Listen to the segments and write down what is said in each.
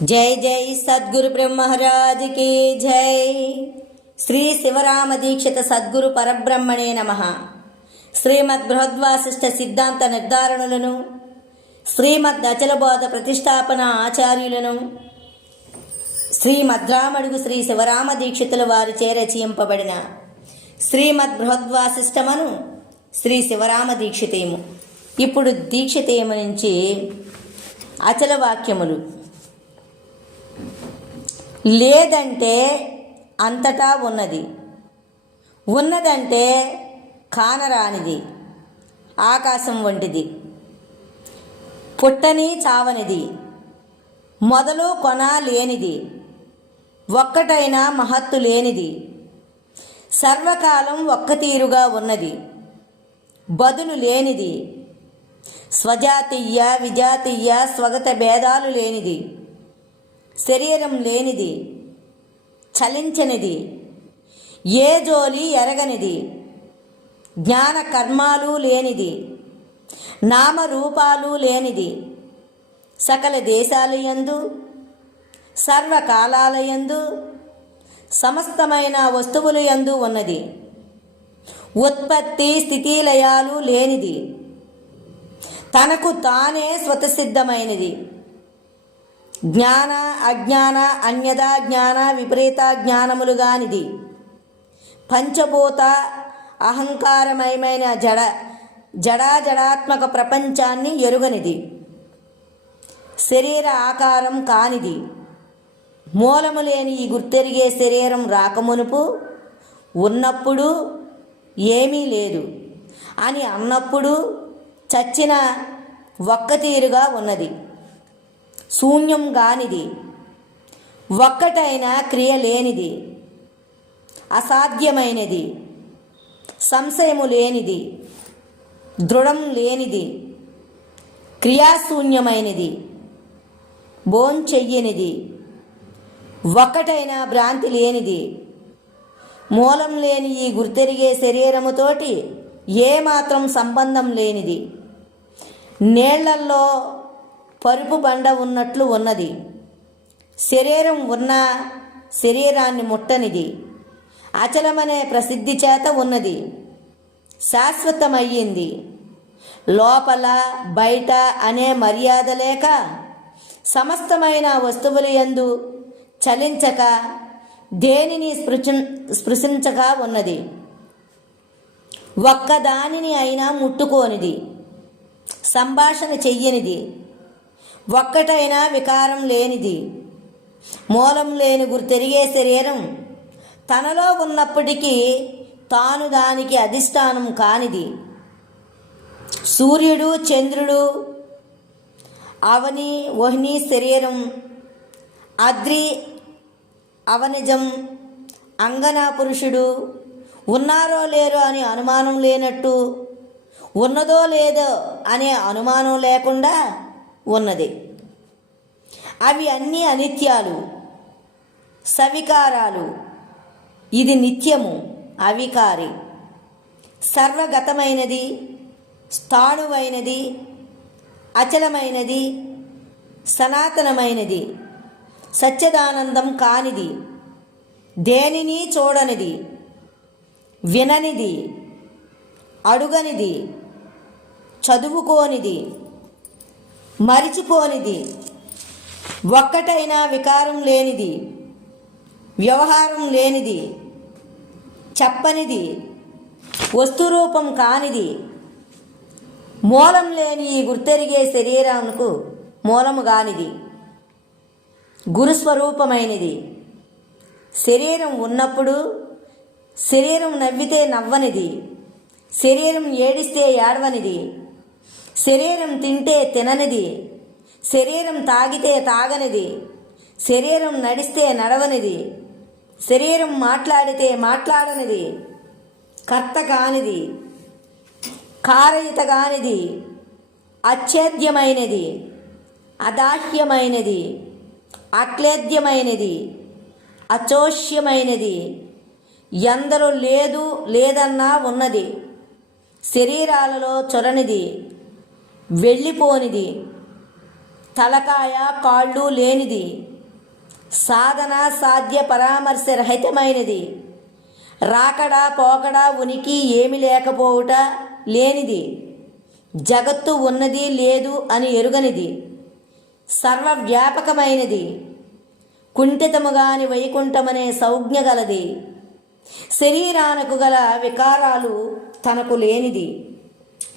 जय जय सद्गुरु ब्रह्म महाराज की जय। श्री शिवराम दीक्षित सद्गुरु परब्रह्मणे नमः। श्रीमद् बृहद्वासिष्ठ सिद्धांत निर्धारणुలను శ్రీమద్ అచల బోధ ప్రతిష్టాపన ఆచార్యులను శ్రీమద్రామడుగు శ్రీ శివరామ దీక్షితుల వారిచే రచయింపబడిన శ్రీమద్ బృహద్వాసిష్టమను శ్రీ శివరామ దీక్షితేము. ఇప్పుడు దీక్షితేము నుంచి అచల వాక్యములు. లేదంటే అంతటా ఉన్నది, ఉన్నదంటే కానరానిది, ఆకాశం వంటిది, పుట్టని చావనిది, మొదలు కొన లేనిది, ఒక్కటైనా మహత్తు లేనిది, సర్వకాలం ఒక్కతీరుగా ఉన్నది, బదులు లేనిది, స్వజాతీయ విజాతీయ స్వగత భేదాలు లేనిది, శరీరం లేనిది, చలించనిది, ఏ జోలి ఎరగనిది, జ్ఞాన కర్మాలు లేనిది, నామరూపాలు లేనిది, సకల దేశాలయందు సర్వకాలాలయందు సమస్తమైన వస్తువులయందు ఉన్నది, ఉత్పత్తి స్థితి లయాలు లేనిది, తనకు తానే స్వతసిద్ధమైనది, జ్ఞాన అజ్ఞాన అన్యదా జ్ఞాన విపరీత జ్ఞానములుగానిది, పంచభూత అహంకారమయమైన జడాత్మక ప్రపంచాన్ని ఎరుగనిది, శరీర ఆకారం కానిది, మూలము లేని ఈ గుర్తెరిగే శరీరం రాకమునుపు ఉన్నప్పుడు ఏమీ లేదు అని అన్నప్పుడు చచ్చిన ఒక్కతీరుగా ఉన్నది, శూన్యం గానిది, ఒక్కటైన క్రియ లేనిది, అసాధ్యమైనది, సంశయము లేనిది, దృఢం లేనిది, క్రియాశూన్యమైనది, భోంచెయ్యనిది, ఒక్కటైన భ్రాంతి లేనిది, మూలం లేని ఈ గుర్తెరిగే శరీరముతోటి ఏమాత్రం సంబంధం లేనిది, నీళ్లల్లో పరుపు బండ ఉన్నట్లు ఉన్నది, శరీరం ఉన్న శరీరాన్ని ముట్టనిది, అచలమనే ప్రసిద్ధి చేత ఉన్నది, శాశ్వతమయ్యింది, లోపల బయట అనే మర్యాద లేక సమస్తమైన వస్తువులయందు చలించక దేనిని స్పృశించక ఉన్నది, ఒక్కదానిని అయినా ముట్టుకోనిది, సంభాషణ చెయ్యనిది, ఒక్కటైనా వికారం లేనిది, మూలం లేని గుర్తెరిగే శరీరం తనలో ఉన్నప్పటికీ తాను దానికి అధిష్టానం కానిది, సూర్యుడు చంద్రుడు అవని వహ్ని శరీరం, అద్రి అవనిజం అంగన పురుషుడు ఉన్నారో లేరో అని అనుమానం లేనట్టు ఉన్నదో లేదో అనే అనుమానం లేకుండా ఉన్నది. అవి అన్నీ అనిత్యాలు, సవికారాలు, ఇది నిత్యము అవికారి, సర్వగతమైనది, స్థాణువైనది, అచలమైనది, సనాతనమైనది, సచ్చిదానందం కానిది, దేనిని చూడనిది, విననిది, అడుగనిది, చదువుకోనిది, మరిచిపోనిది, ఒక్కటైనా వికారం లేనిది, వ్యవహారం లేనిది, చెప్పనిది, వస్తురూపం కానిది, మూలం లేని ఈ గుర్తెరిగే శరీరానికి మూలము కానిది, గురుస్వరూపమైనది, శరీరం ఉన్నప్పుడు శరీరం నవ్వితే నవ్వనిది, శరీరం ఏడిస్తే ఏడవనిది, శరీరం తింటే తిననిది, శరీరం తాగితే తాగనిది, శరీరం నడిస్తే నడవనిది, శరీరం మాట్లాడితే మాట్లాడనిది, కర్త కానిది, కారయిత కానిది, అచ్ఛేద్యమైనది, అదాహ్యమైనది, అక్లేద్యమైనది, అచోష్యమైనది, ఎందరూ లేదు లేదన్నా ఉన్నది, శరీరాలలో చొరనిది, వెళ్ళిపోనిది, తలకాయ కాళ్ళు లేనిది, సాధన సాధ్య పరామర్శ రహితమైనది. రాకడా పోకడా ఉనికి ఏమి లేకపోవుట లేనిది. జగత్తు ఉన్నది లేదు అని ఎరుగనిది. సర్వవ్యాపకమైనది. కుంఠితముగాని వైకుంఠమనే సంజ్ఞ గలది. శరీరానికి గల వికారాలు తనకు లేనిది.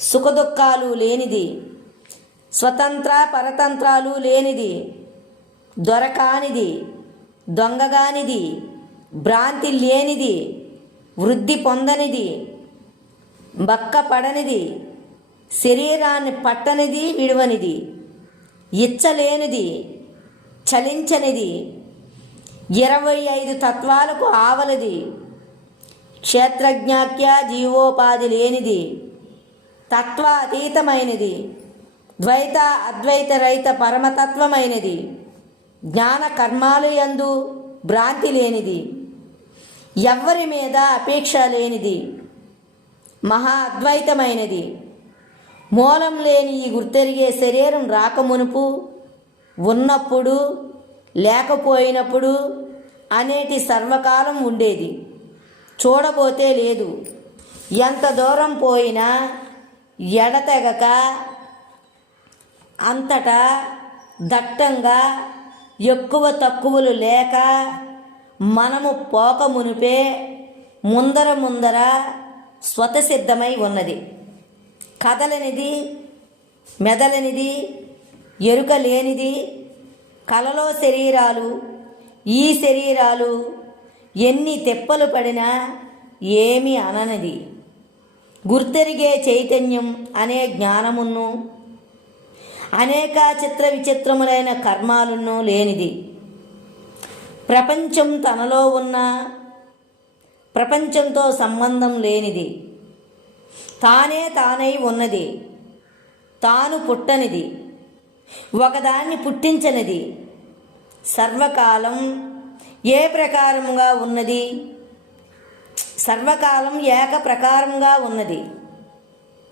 సుఖదుఖాలు లేనిది. స్వతంత్ర పరతంత్రాలు లేనిది. దొరకానిది, దొంగగానిది, భ్రాంతి లేనిది, వృద్ధి పొందనిది, బక్క పడనిది, శరీరాన్ని పట్టనిది, విడువనిది, ఇచ్చలేనిది, చలించనిది, 25 తత్వాలకు ఆవలది, క్షేత్రజ్ఞాఖ్య జీవోపాధి లేనిది, తత్వ అతీతమైనది, ద్వైత అద్వైత రహిత పరమతత్వమైనది, జ్ఞాన కర్మాలు యందు భ్రాంతి లేనిది, ఎవ్వరి మీద అపేక్ష లేనిది, మహా అద్వైతమైనది. మూలం లేని ఈ గుర్తెరిగే శరీరం రాకమునుపు, ఉన్నప్పుడు, లేకపోయినప్పుడు అనేటి సర్వకాలం ఉండేది. చూడబోతే లేదు. ఎంత దూరం పోయినా ఎడతెగక అంతటా దట్టంగా ఎక్కువ తక్కువలు లేక మనము పోక మునిపే ముందర స్వతసిద్ధమై ఉన్నది. కదలనిది, మెదలనిది, ఎరుక లేనిది. కలలో శరీరాలు, ఈ శరీరాలు ఎన్ని తెప్పలు పడినా ఏమీ అననిది. గుర్తెరిగే చైతన్యం అనే జ్ఞానమును, అనేక చిత్ర విచిత్రములైన కర్మాలను లేనిది. ప్రపంచం తనలో ఉన్న, ప్రపంచంతో సంబంధం లేనిది. తానే తానై ఉన్నది. తాను పుట్టనిది, ఒకదాన్ని పుట్టించనిది. సర్వకాలం ఏ ప్రకారముగా ఉన్నది, సర్వకాలం ఏక ప్రకారంగా ఉన్నది.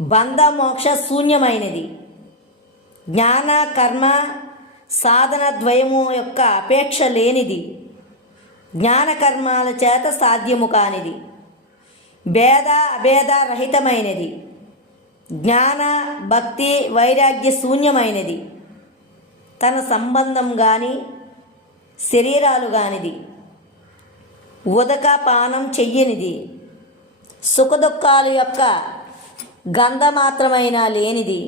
బంధ మోక్ష శూన్యమైనది. జ్ఞాన కర్మ సాధన ద్వయము యొక్క అపేక్ష లేనిది. జ్ఞాన కర్మాల చేత సాధ్యము కానిది. భేద అభేద రహితమైనది. జ్ఞాన భక్తి వైరాగ్య శూన్యమైనది. తన సంబంధం గాని శరీరాలు గానిది. ఉదక పానం చెయ్యనిది. సుఖదుఖాల యొక్క గంధమాత్రమైన లేనిది.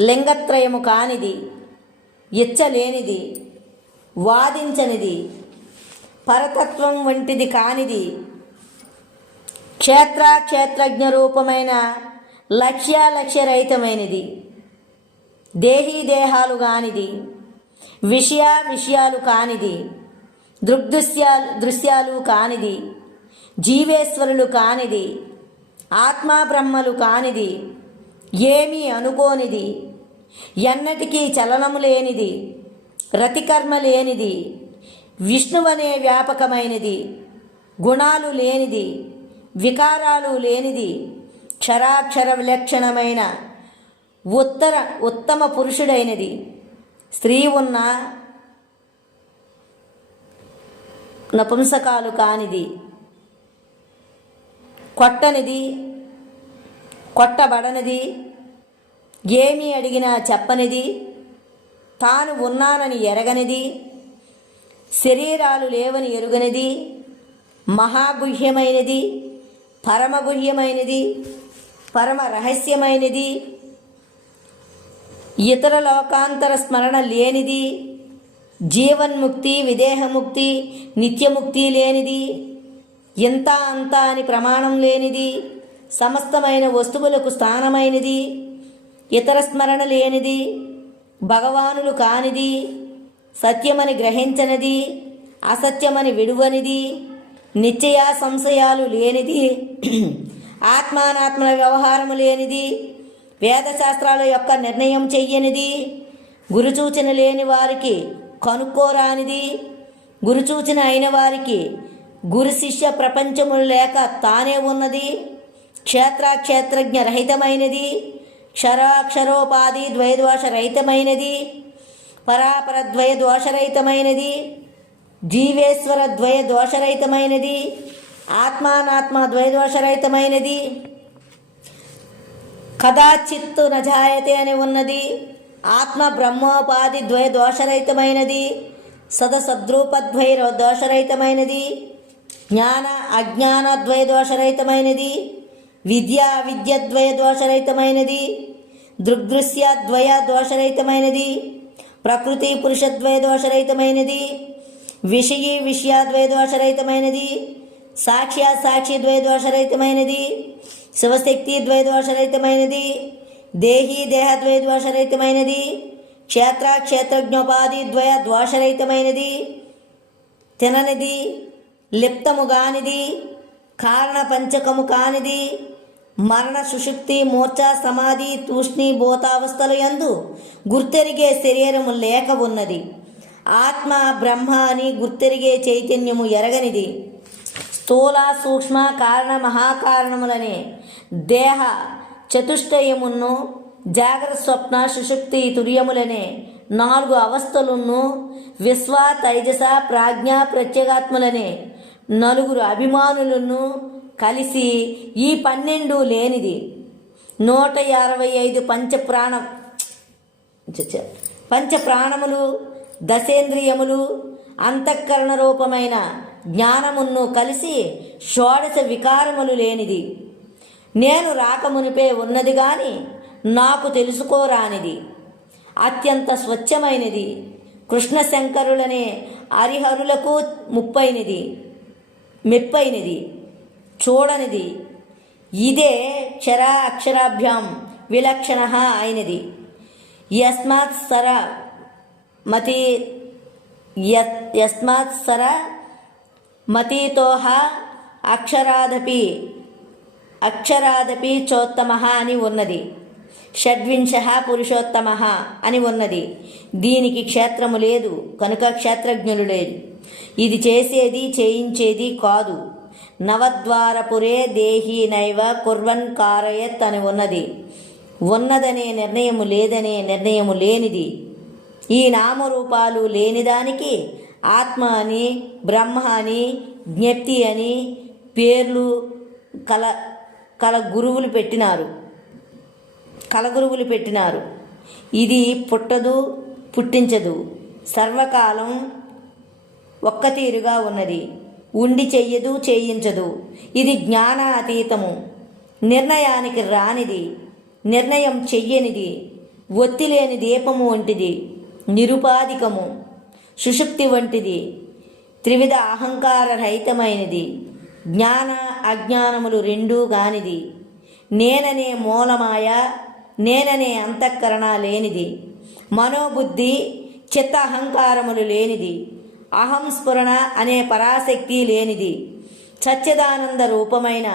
లింగత్రయము కానిది. ఇచ్చలేనిది. వాదించనిది. పరతత్వం వంటిది కానిది. క్షేత్రజ్ఞ రూపమైన లక్ష్యరహితమైనది. దేహాలు కానిది. విషయాలు కానిది. దృశ్యాలు కానిది. జీవేశ్వరులు కానిది. ఆత్మా బ్రహ్మలు కానిది. ఏమీ అనుకోనిది. ఎన్నటికీ చలనము లేనిది. రతికర్మ లేనిది. విష్ణువనే వ్యాపకమైనది. గుణాలు లేనిది. వికారాలు లేనిది. క్షరాక్షర విలక్షణమైన ఉత్తమ పురుషుడైనది. స్త్రీ ఉన్న నపుంసకాలు కానిది. కొట్టనిది. కొట్టబడనిది. ఏమి అడిగినా చెప్పనిది. తాను ఉన్నానని ఎరగనిది. శరీరాలు లేవని ఎరుగనిది. మహాగుహ్యమైనది. పరమగుహ్యమైనది. పరమ రహస్యమైనది. ఇతర లోకాంతర స్మరణ లేనిది. జీవన్ముక్తి, విదేహముక్తి, నిత్యముక్తి లేనిది. ఇంత అంత అని ప్రమాణం లేనిది. సమస్తమైన వస్తువులకు స్థానమైనది. ఇతర స్మరణ లేనిది. భగవానులు కానిది. సత్యమని గ్రహించనిది. అసత్యమని విడువనిది. నిశ్చయ సంశయాలు లేనిది. ఆత్మానాత్మల వ్యవహారము లేనిది. వేదశాస్త్రాల యొక్క నిర్ణయం చెయ్యనిది. గురుసూచన లేని వారికి కనుక్కోరానిది. గురుసూచన అయిన వారికి గురు శిష్య ప్రపంచములు లేక తానే ఉన్నది. క్షేత్రజ్ఞ రహితమైనది. క్షరాక్షరోపాధి ద్వైద్వాష రహితమైనది. పరాపరద్వయ దోషరహితమైనది, జీవేశ్వర ద్వయ దోషరహితమైనది, ఆత్మానాత్మ ద్వయ దోషరహితమైనది, కదాచిత్తు నజాయతే అని ఉన్నది, ఆత్మ బ్రహ్మోపాధి ద్వయ దోషరహితమైనది, సదసద్రూపద్వయ దోషరహితమైనది, జ్ఞాన అజ్ఞాన ద్వయ దోషరహితమైనది, విద్య అవిద్యద్వయ దోషరహితమైనది, దృగ్దృశ్య ద్వయ దోషరహితమైనది, ప్రకృతి పురుషద్వయ దోషరహితమైనది, విషయీ విషయాద్వయ దోషరహితమైనది, సాక్ష్య సాక్షి ద్వయ దోషరహితమైనది, శివశక్తి ద్వయ దోషరహితమైనది, దేహి దేహద్వయ దోషరహితమైనది, క్షేత్ర క్షేత్రజ్ఞోపాధి ద్వయ దోషరహితమైనది, తిననిది, లిప్తము కానిది, కారణ పంచకము కానిది, మరణ సుషుప్తి మూర్ఛ సమాధి తూష్ణి భూతావస్థల యందు గుర్తెరిగే శరీరము లేక ఉన్నది, ఆత్మ బ్రహ్మ అని గుర్తెరిగే చైతన్యము ఎరగనిది, స్థూల సూక్ష్మ కారణ మహాకారణములనే దేహ చతుష్టయమును, జాగ్రత్త స్వప్న సుషుప్తి తుర్యములనే 4 అవస్థలను, విశ్వ తైజస ప్రాజ్ఞ ప్రత్యేగాత్మలనే 4 అభిమానులను కలిసి ఈ 12 లేనిది 165 పంచప్రాణములు, దశేంద్రియములు, అంతఃకరణ రూపమైన జ్ఞానమును కలిసి 16 వికారములు లేనిది, నేను రాకమునిపే ఉన్నది గాని నాకు తెలుసుకోరానిది, అత్యంత స్వచ్ఛమైనది, కృష్ణశంకరులనే హరిహరులకు మెప్పైనది, చూడనిది, ఇదే క్షర అక్షరాభ్యాం విలక్షణ అయినది, యస్మాత్ సర మతీతోహ అక్షరాదపి చోత్తమ అని ఉన్నది, షడ్వింశ పురుషోత్తమ అని ఉన్నది. దీనికి క్షేత్రము లేదు కనుక క్షేత్రజ్ఞులు లేదు. ఇది చేసేది చేయించేది కాదు. నవద్వారపురే దేహి నైవ కుర్వన్ కారయత్ అని ఉన్నది. ఉన్నదనే నిర్ణయము లేదనే నిర్ణయము లేనిది. ఈ నామరూపాలు లేనిదానికి ఆత్మ అని బ్రహ్మ అని జ్ఞప్తి అని పేర్లు కలగురువులు పెట్టినారు. ఇది పుట్టదు పుట్టించదు, సర్వకాలం ఒక్క తీరుగా ఉన్నది, ఉండి చెయ్యదు చేయించదు. ఇది జ్ఞానాతీతము, నిర్ణయానికి రానిది, నిర్ణయం చెయ్యనిది, ఒత్తిలేని దీపము వంటిది, నిరుపాధికము, సుషుప్తి వంటిది, త్రివిధ అహంకార రహితమైనది, జ్ఞాన అజ్ఞానములు రెండూ గానిది, నేననే మూలమాయ, నేననే అంతఃకరణ లేనిది, మనోబుద్ధి చిత్త అహంకారములు లేనిది, అహం స్ఫురణ అనే పరాశక్తి లేనిది, సచ్చిదానంద రూపమైన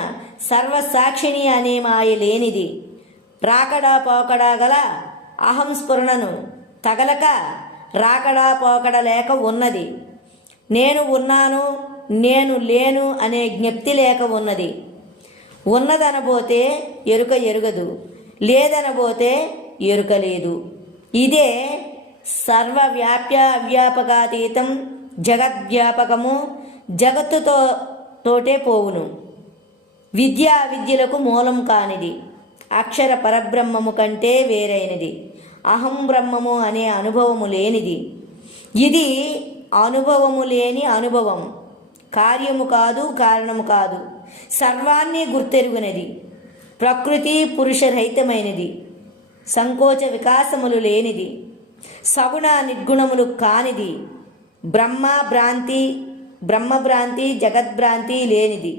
సర్వసాక్షిణి అనే మాయ లేనిది, రాకడా పోకడా గల అహం స్ఫురణను తగలక రాకడా పోకడ లేక ఉన్నది, నేను ఉన్నాను నేను లేను అనే జ్ఞప్తి లేక ఉన్నది. ఉన్నదనబోతే ఎరుక ఎరుగదు, లేదనబోతే ఎరుక లేదు. ఇదే సర్వవ్యాప్య అవ్యాపకాతీతం, జగద్వ్యాపకము, జగత్తుతోటే పోవును. విద్యా విద్యలకు మూలం కానిది, అక్షర పరబ్రహ్మము కంటే వేరైనది, అహం బ్రహ్మము అనే అనుభవము లేనిది. ఇది అనుభవము లేని అనుభవం, కార్యము కాదు కారణము కాదు, సర్వాన్ని గుర్తెరుగునది, ప్రకృతి పురుషరహితమైనది, సంకోచ వికాసములు లేనిది, సగుణ నిర్గుణములు కానిది, బ్రహ్మభ్రాంతి జగద్భ్రాంతి లేనిది.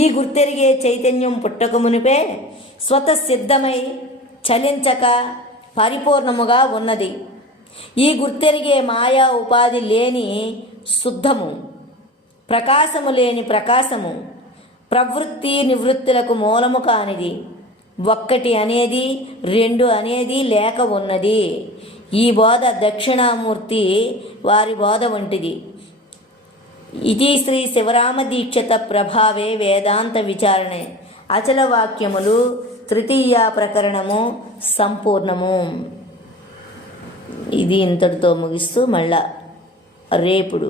ఈ గుర్తెరిగే చైతన్యం పుట్టకమునిపే స్వతసిద్ధమై చలించక పరిపూర్ణముగా ఉన్నది. ఈ గుర్తెరిగే మాయా ఉపాధి లేని శుద్ధము, ప్రకాశము లేని ప్రకాశము, ప్రవృత్తి నివృత్తులకు మూలము కానిది, ఒక్కటి అనేది రెండు అనేది లేక ఉన్నది. ఈ బోధ దక్షిణామూర్తి వారి బోధ వంటిది. ఇది శ్రీ శివరామ దీక్షిత ప్రభావే వేదాంత విచారణే. అచల వాక్యములు తృతీయ ప్రకరణము సంపూర్ణము. ఇది ఇంతటితో ముగిస్తూ మళ్ళా రేపుడు